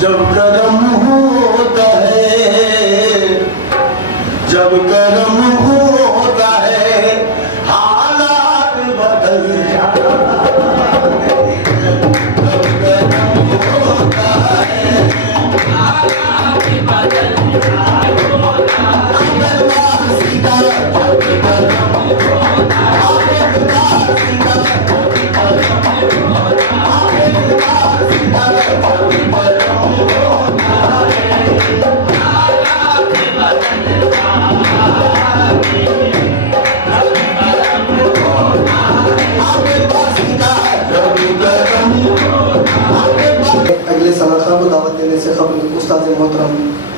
جب کرم ہوتا ہے، جب کرم ہوتا ہے حالات بدل جاتے ہیں، جب کرم ہوتا ہے حالات بدل جاتے اگلے سلاخہ کو دعوت دینے سے قبل استاد محترم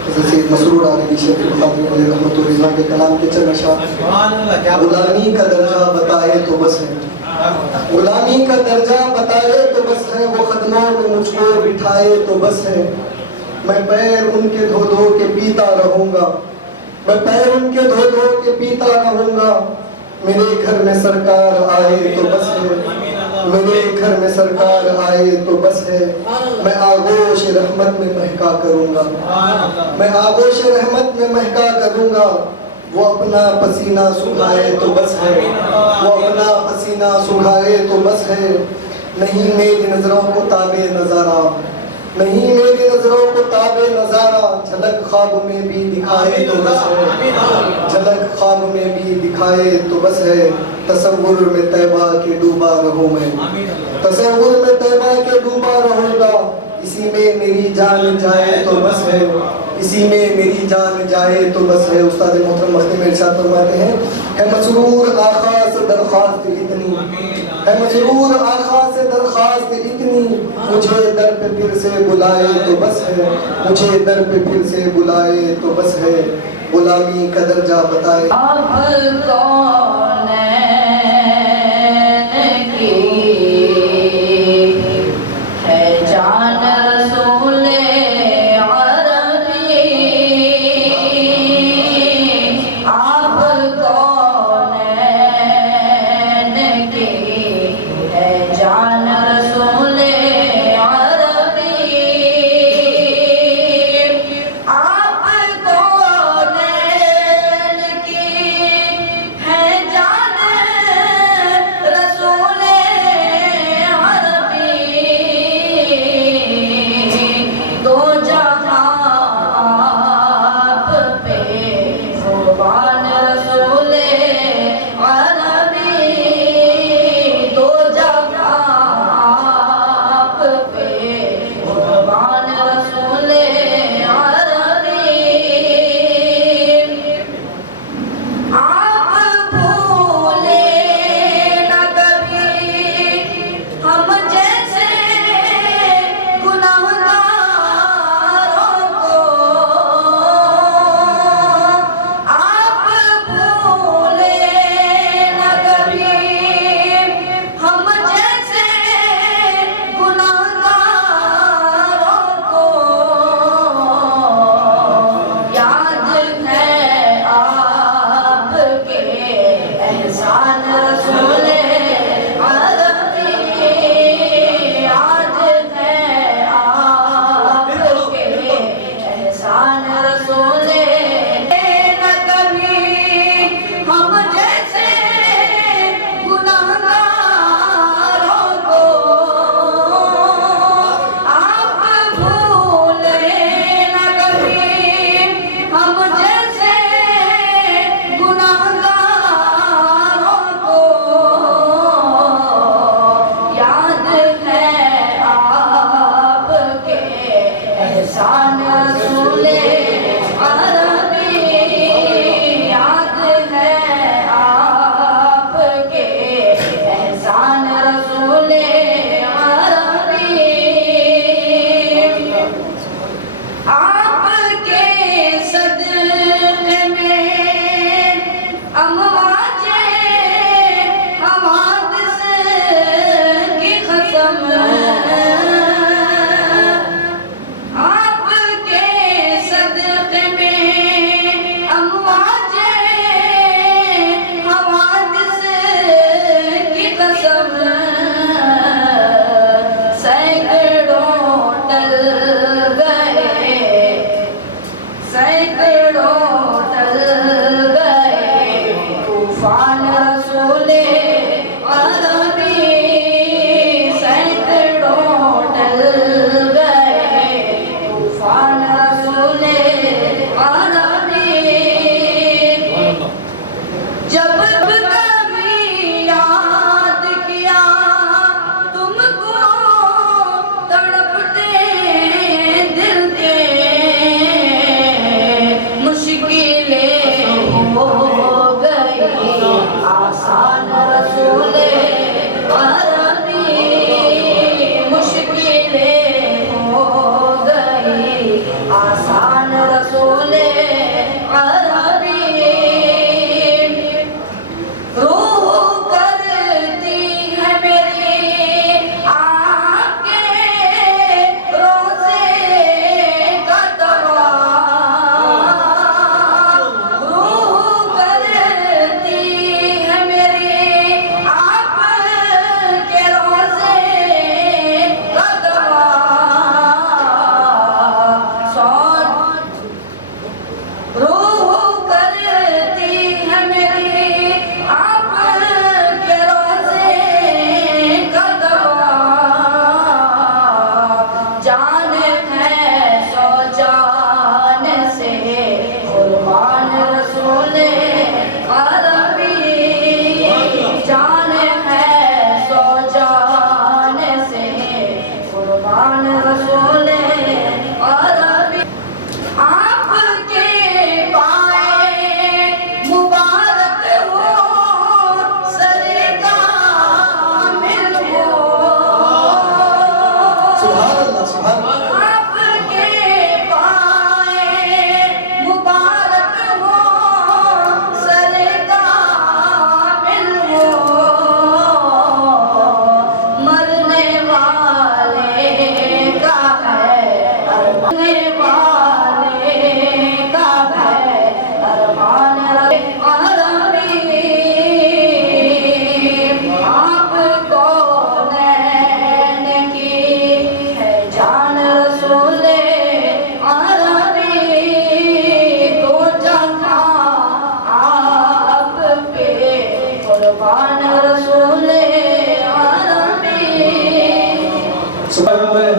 حضرت سید مسرور علی شیخ القادری علیہ رحمۃ الرضوان کے کلام کے چند اشعار۔ غلامی کا درجہ بتائے تو بس ہے، غلامی کا درجہ بتائے تو بس ہے، وہ قدموں میں مجھ کو بٹھائے تو بس ہے، میں پیر ان کے دھو دھو کے پیتا رہوں گا، میں پیر ان کے دھو دھو کے پیتا رہوں گا، میرے گھر میں سرکار آئے تو بس ہے، میرے گھر میں سرکار آئے تو بس ہے، میں آغوش رحمت میں مہکا کروں گا، میں آغوش رحمت میں مہکا کروں گا، وہ اپنا پسینہ سکھائے تو بس ہے، وہ اپنا پسینہ سکھائے تو بس ہے، نہیں میری نظروں کو تابع نظارہ، نہیں میری نظروں کو تابع نظارہ، جھلک خواب میں بھی دکھائے تو بس ہے، جھلک خواب میں بھی دکھائے تو بس ہے، تصور میں طیبہ کے ڈوبا رہوں میں، تصور میں طیبہ کے ڈوبا رہوں گا، اسی میں میری جان جائے تو بس ہے، اسی میں میری جان جائے تو بس ہے۔ استاد محترم مفتی میں ارشاد فرماتے ہیں، ہے مسرور آقا سے درخواست اتنی، ہے مسرور آقا سے درخواست اتنی، مجھے در پہ پھر سے بلائے تو بس ہے، مجھے در پہ پھر سے بلائے تو بس ہے، غلامی کا درجہ بتائے۔ اب کون کی ہے جان رسول عربی، اب کون کی ہے جان رسول عربی، اب کون کی ہے جان رسول عربی، دو جہاں آپ پہ قربان رسول عربی، دو جہاں آپ پہ قربان رسول عربی، آپ بھولے نہ کبھی ہم جیسے گنہگاروں کو، آپ بھولے نہ کبھی ہم جیسے گنہگاروں کو، یاد ہے آپ کے احسان رسول عربی، یاد ہے آپ کے احسان رسول، نہ کبھی ہم جیسے گنہگاروں کو، آپ بھولے نہ کبھی ہم جیسے گنہگاروں کو، یاد ہے آپ کے احسان رسول عربی، یاد ہے آپ کے احسان رسول عربی، آپ کے صدقے میں امواج حوادث کی ختم، آپ کے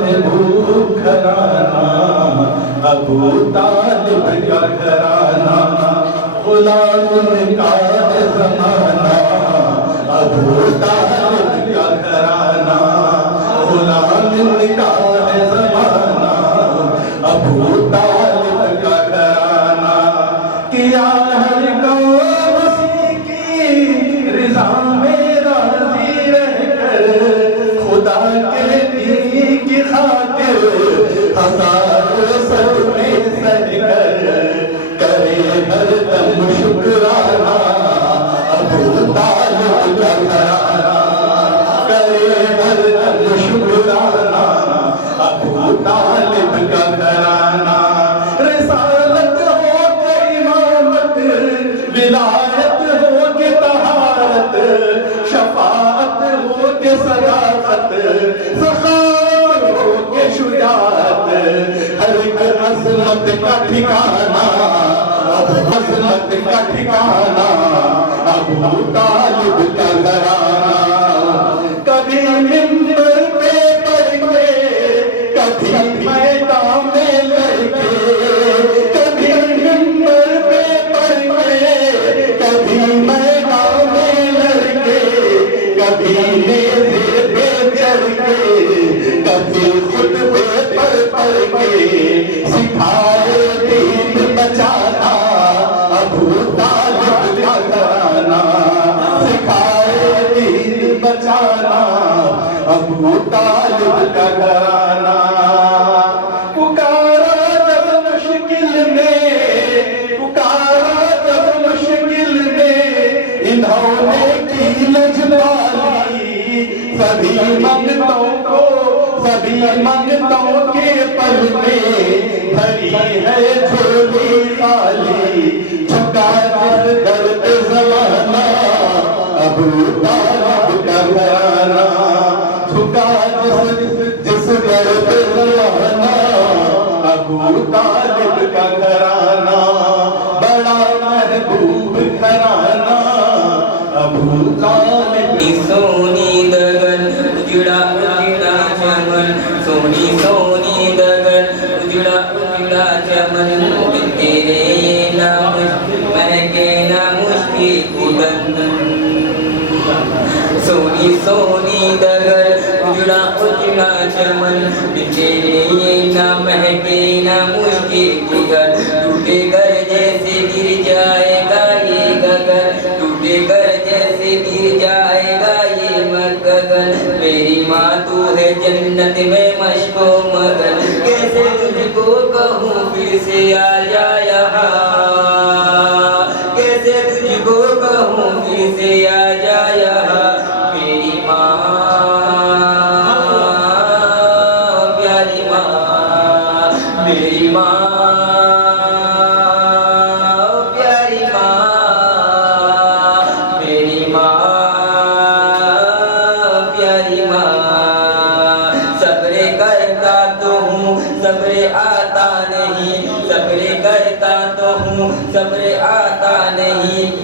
محبوب گھرانہ ابو طالب کا گھرانہ غلام کا زمانہ ابو طالب کا گھرانہ غلام کا زمانہ ابو طالب کا گھرانہ کیا ہر قوم اسی کی رضا میں راضی رہ کر خدا کے دین کی خاطر ہزاروں سر میں سج کر کرے ہر دم شکرانہ ابو طالب کا گھرانہ کرے ہر دم شکرانہ ابو طالب کا گھرانہ رسالت ہو کے امامت ولایت ہو کے طہارت شفاعت ہو کے صداقت سخاوت ہو کے شجاعت ہر ایک عظمت کا ٹھکانہ عظمت کا ٹھکانہ ابو طالب کا گھرانہ کبھی منبر پہ پڑھ کے کبھی میدان میں لڑ کے کبھی منبر پہ پڑھ کے کبھی میدان میں لڑ کے کبھی نیزے پہ چڑھ کے کبھی خطبے پر پڑھ کے سکھائے دین بچانا ابو طالب کا گھرانہ سکھائے دین بچانا ابو طالب کا گھرانہ پکارا جب مشکل میں پکارا جب مشکل میں انہوں نے کی لجپالی سبھی منگتوں کے پل میں بھری ہے جھولی خالی جھکا جس درد زمانہ ابو طالب کا گھرانہ جھکا جس درد زمانہ ابو طالب کا گھرانہ بڑا محبوب گھرانہ ابو طالب سونی دگن اجڑا اجڑا چمن سونی سونی دگن اجڑا اجڑا چمن تیرے نام مہکے نا مشکی کودن سونی سونی دگن اجڑا اجڑا چمن تیرے نام مہکے نا مشکی کودن ٹوٹے گھر جیسے گر جائے گا یہ گگن ٹوٹے گھر جیسے گر جائے گا یہ مگن میری ماں تو ہے جنت میں مشق و مگن کیسے تجھ کو کہوں پھر سے آ جا یہاں کیسے تجھ کو کہوں پھر سے آ جا یہاں میری ماں پیاری ماں میری ماں پیاری ماں میری ماں پیاری ماں صبر کرتا تو ہوں صبر آتا نہیں صبر کرتا تو ہوں صبر آتا نہیں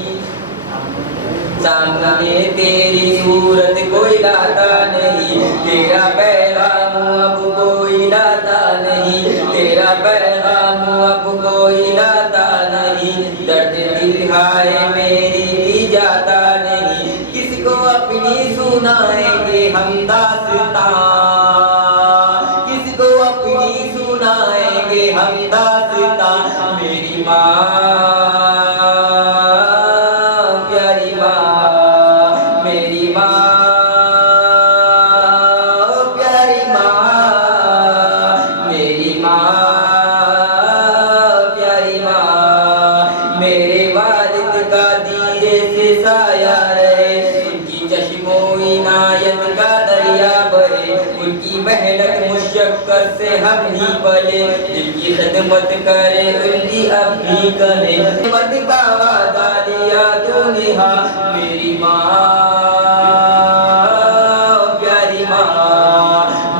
سامنے تیری صورت کوئی لاتا نہیں تیرا پیغام اب کوئی لاتا نہیں تیرا پیغام اب کوئی لاتا نہیں درد دل ہائے میری بھی جاتا نہیں کس کو اپنی سنائیں گے ہم داستاں کس کو اپنی سنائیں گے ہم داستاں میری ماں پیاری ماں میری ماں پیاری ماں میری ماں پیاری ماں میرے والد کا دیرے سے سایہ رہے ان کی چشموں عنایت کا دریا بہے ان کی محنت مشقت سے ہم ہی پلے دل کی خدمت کرے ان کی اب بھی کہے مت کا وعدہ لیا تو نے ہاں میری ماں پیاری ماں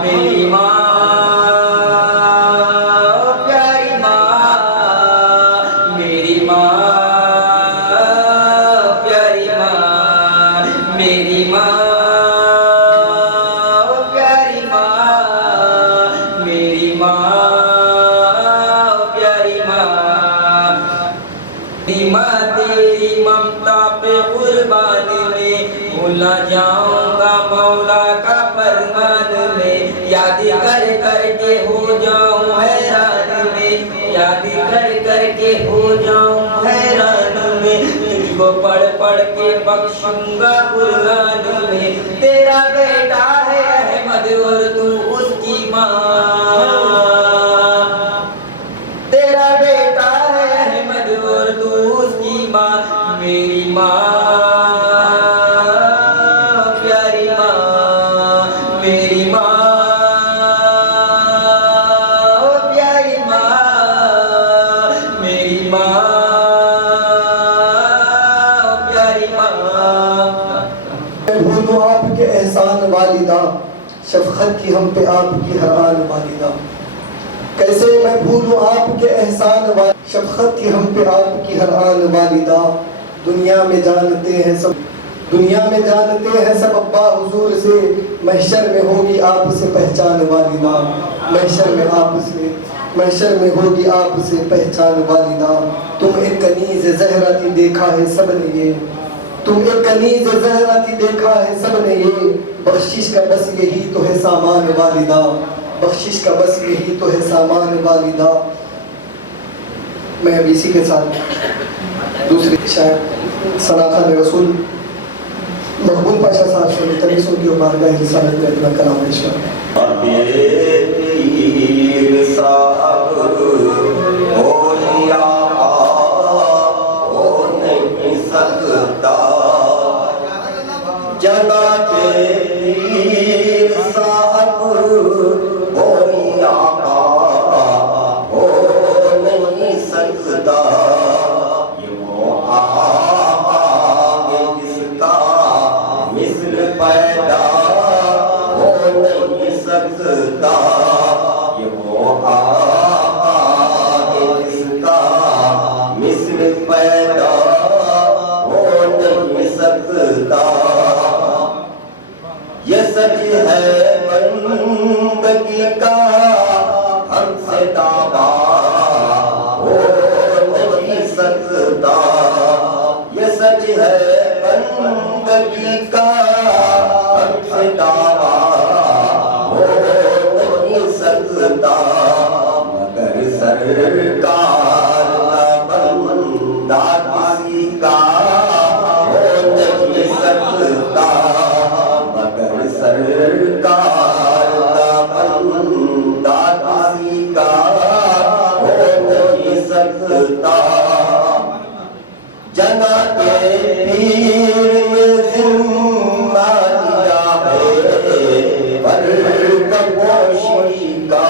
میری ماں پیاری ماں میری ماں پیاری ماں میری ماں پیاری ماں میری ماں پیاری ماں میری ماں تیری ممتا پہ قربان میں بھولا جاؤں گا مولا کا فرمان میں یاد کر کر کے ہو جاؤں حیران میں یاد کر کر کے ہو جاؤں حیران میں تجھ کو پڑھ پڑھ کے بخشوں گا قرآن میں تیرا بیٹا ہے احمد اور تو اس کی ماں تیرا بیٹا ہے احمد اور تو اس کی ماں میری ماں پیاری ماں میری ماں پیاری ماں میری ماں پیاری ماں میں بھولوں آپ کے احسان والدہ شفقت کی ہم پہ آپ کی ہر آن والدہ کیسے میں بھولوں آپ کے احسان شفقت کی ہم پہ آپ کی ہر آن والدہ دنیا میں جانتے ہیں سب ابا حضور سے محشر میں ہوگی آپ سے پہچان والی ماں محشر میں ہوگی آپ سے پہچان والی ماں تم ایک کنیز زہرا تھی دیکھا ہے سب نے یہ تم ایک کنیز زہرا تھی دیکھا ہے سب نے یہ بخشش کا بس یہی تو ہے سامان والدہ بخشش کا بس یہی تو ہے سامان والدہ میں اب اسی کے ساتھ دوسری شاعر ثنا خان رسول مقبول پاشا صاحب سے تمیز کی بارگاہ رسالت میں اپنا کلام پیش کروں پیر صاحب ہو یا ہو نہیں سکتا جناب پیر صاحب ہو یا ہو نہیں سکتا یہ وہ آگے جس کا مثل پیدا ہو نہیں سکتا یہ وہ آگے جس کا مثل پیدا ہو نہیں سکتا یہ سچ ہے بندگی کا ہم سے دعویٰ ہو نہیں سکتا یہ سچ ہے بندگی کا ہم سے دعویٰ ہو نہیں سکتا مگر سرکار کا بندہ کسی کا ہو نہیں سکتا مگر سرکار کا بندہ کسی کا ہو نہیں سکتا جناب پیر نے ذمہ لیا ہے پردپوشی کا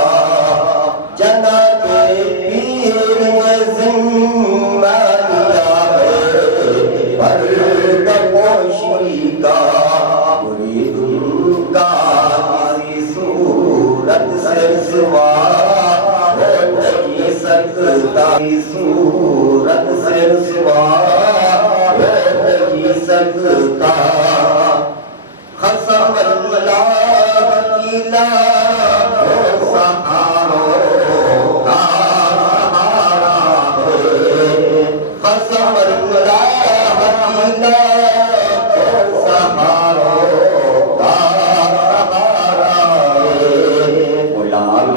جناب پیر نے ذمہ لیا ہے پردپوشی کا مرید ان کا کسی صورت سے رسوا ہو نہیں سکتا صورت سے رسوا ہو نہیں سکتا خصم اللہ کی لاکھوں سہاروں کا سہارا ہے خصم اللہ کی لاکھوں سہاروں کا سہارا ہے غلام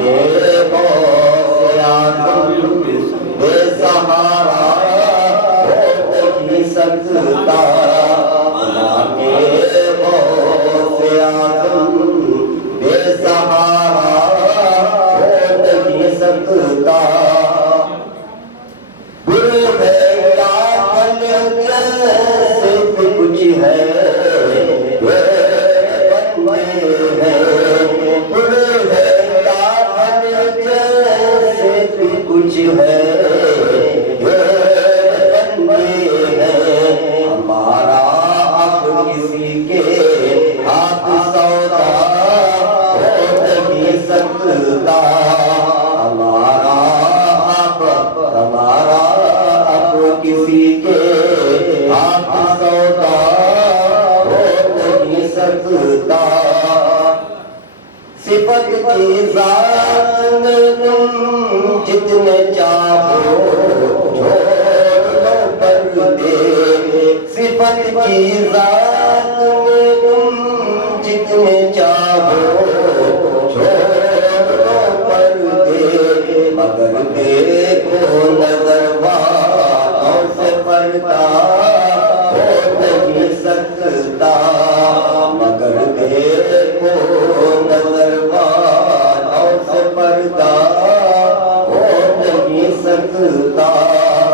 غوث اعظم بے سہارا ہو نہیں سکتا غلام غوث اعظم بے سہارا ہو ہے ہمارا اب کسی کے ہاتھ سودا ہو نہیں سکتا ہمارا اب کسی کے ہاتھ سودا ہو نہیں سکتا صفت کی ذات میں تم جتنے چاہو چھوڑ دو پردے صفت کی ذات میں تم جتنے چاہو چھوڑ دو پردے مگر دیکھو نظر والوں سے پردہ ہو نہیں سکتا مگر دیکھو نظر والوں سے پردہ ہو نہیں سکتا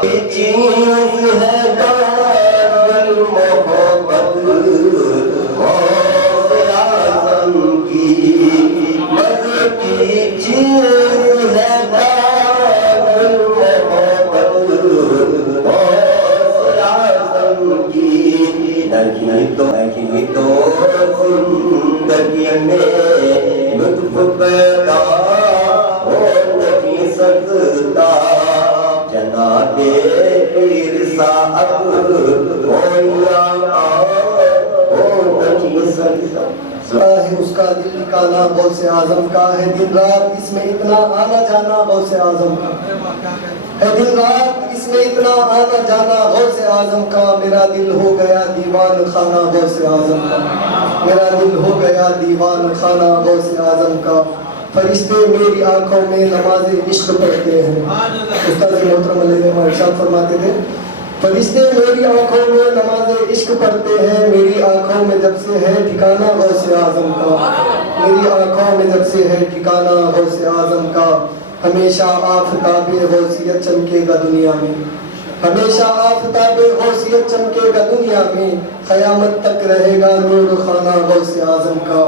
یہ چیز ہے دار محبت غوث اعظم کی مزے کی چیز ہے دار محبت غوث اعظم کی نہیں تو زندگی میں لطف پیدا ہو نہیں سکتا جناب پیر صاحب ہو نہیں سکتا ہے اس کا دل نکالا غوث اعظم کا ہے دن رات اس میں اتنا آنا جانا غوث اعظم کا ہے دن رات اس میں اتنا آنا جانا غوث اعظم کا میرا دل ہو گیا دیوان خانہ غوث اعظم کا میرا دل ہو گیا دیوان خانہ غوث اعظم کا فرشتے میری آنکھوں میں نماز عشق پڑھتے ہیں استاد محترم علیہ ارشاد فرماتے تھے فرشتے میری آنکھوں میں نماز عشق پڑھتے ہیں میری آنکھوں میں جب سے ہے ٹھکانہ غوث اعظم کا میری آنکھوں میں جب سے ہے ٹھکانہ غوث اعظم کا ہمیشہ آفتاب غوثیت چمکے گا دنیا میں ہمیشہ آفتاب غوثیت چمکے گا دنیا میں قیامت تک رہے گا نور خانہ غوث اعظم کا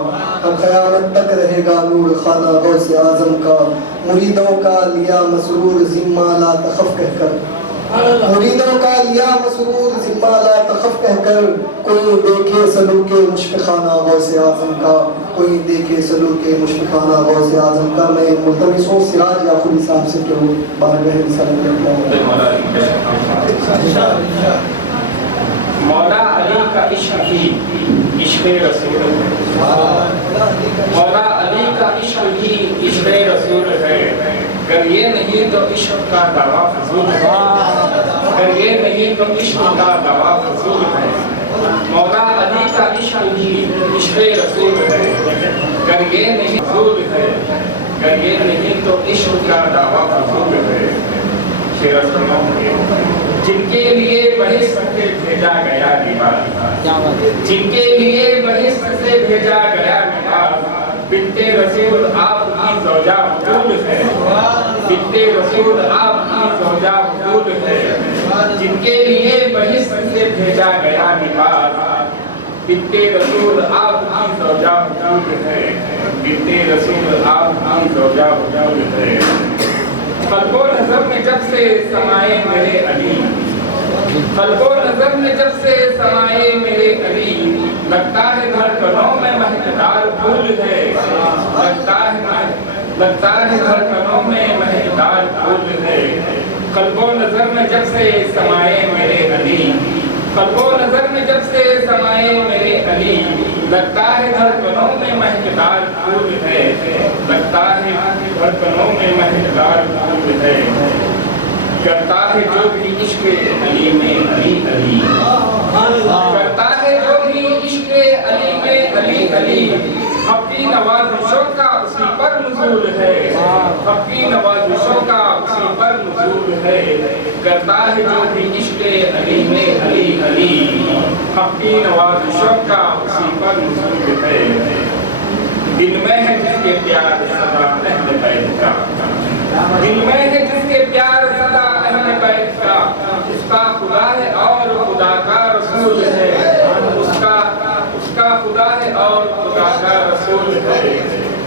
اب قیامت تک رہے گا نور خانہ غوث اعظم کا مریدوں کا لیا مسرور ذمہ لا تخف کہہ کر مریدوں کا لیا مسرور ذمہ لا تخف کہہ کر کوئی دیکھے سلوک مشفقانہ غوث اعظم کا کوئی دیکھے سلوک مشفقانہ غوث اعظم کا میں ملتمس ہوں سراج یعقوبی صاحب سے کہ وہ بارگاہ رسالت کرتا ہوں مولا علی کا عشق ہی عشق رسول ہے مولا علی کا عشق ہی عشق رسول ہے اگر یہ نہیں تو عشق کا دعویٰ فضول ہے اگر یہ نہیں تو عشق کا دعویٰ فضول ہے مولا علی کا عشق ہی عشق رسول ہے اگر یہ نہیں فضول ہے اگر یہ نہیں تو عشق کا دعویٰ فضول ہے جن کے لیے بہشت سے بھیجا گیا دیوار جن کے لیے بہشت سے بھیجا گیا دیوار بنت رسول آپ کی زوجہ بطول ہے بنت رسول آپ کی زوجہ بطول ہے جن کے لیے بہشت سے بھیجا گیا دیوار بنت رسول آپ کی زوجہ بطول ہے بنت رسول آپ کی زوجہ بطول ہے قلب و نظر میں جب سے سمائے میرے علی قلب و نظر میں جب سے سمائے میرے علی لگتا ہے دھڑکنوں میں مہکدار پھول ہے لگتا ہے دھڑکنوں میں مہکدار پھول ہے قلب و نظر میں جب سے سمائے میرے علی قلب و نظر میں جب سے سمائے میرے علی لگتا ہے دھڑکنوں میں مہکدار پھول ہے لگتا ہے دھڑکنوں میں مہکدار پھول ہے کرتا ہے جو بھی عشق علی میں علی علی کرتا ہے جو بھی عشق علی میں علی علی اپنی نوازشوں کا اسی پر نزول ہے اپنی نوازشوں کا اسی پر نزول ہے کرتا ہے جو بھی عشق علی میں علی علی اپنی نوازشوں کا اسی پر نزول ہے دل میں ہے جس کے پیار صدا اہل بیت کا دل میں ہے جس کے پیار صدا اہل بیت کا اس کا خدا ہے اور خدا کا رسول ہے اس کا خدا ہے اور خدا کا رسول ہے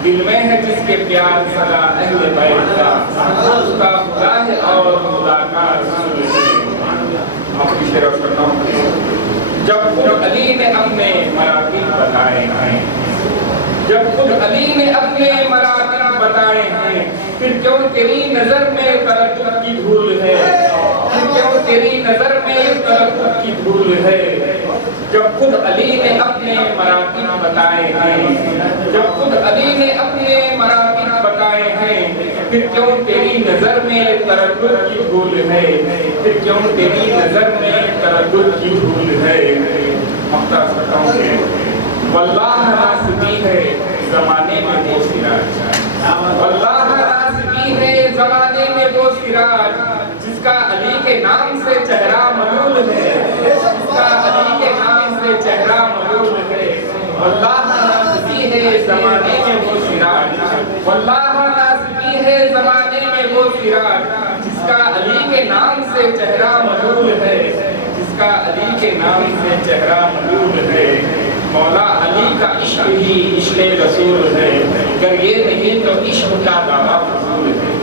دل میں ہے جس کے پیار صدا اہل بیت کا اس کا خدا ہے اور علی نے اپنے مراتب بتائے ہیں، پھر کیوں تیری نظر میں تردد کی دھول ہے، پھر کیوں تیری نظر میں تردد کی دھول ہے، جب خود علی نے اپنے مراتب بتائے ہیں، جب خود علی نے اپنے مراتب بتائے ہیں، پھر کیوں تیری نظر میں تردد کی دھول ہے، پھر کیوں تیری نظر میں تردد کی دھول ہے۔ مقطع سکتا ہوں کہ واللہ ناصبی ہے زمانے میں وہ سراج، واللہ ناصبی ہے زمانے میں وہ سراج، جس کا علی کے نام سے چہرہ ملول ہے، جس کا علی کے نام سے چہرہ ملول ہے۔ واللہ ناصبی ہے زمانے میں وہ سراج، واللہ ناصبی ہے زمانے میں وہ سراج، جس کا علی کے نام سے چہرہ ملول ہے، جس کا علی کے نام سے چہرہ ملول ہے۔ مولا علی کا عشق ہی عشق رسول ہے، اگر یہ نہیں تو عشق کا دعویٰ فضول ہے۔